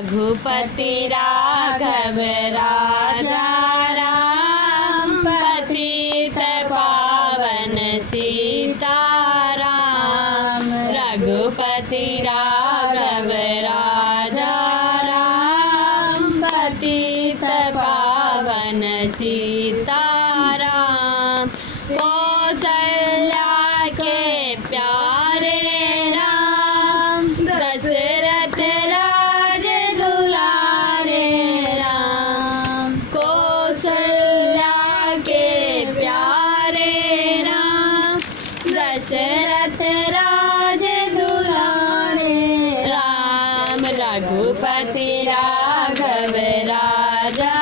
रघुपति राघव राजा राम, पतित पावन सीताराम। रघुपति राघव राजा राम, पतित पावन सीताराम। कौशल्या के प्यारे राम, दशरथ राज दुलारे राम। कौशल्या के प्यारे राम, दशरथ राज दुलारे राम। रघुपति राघव राजा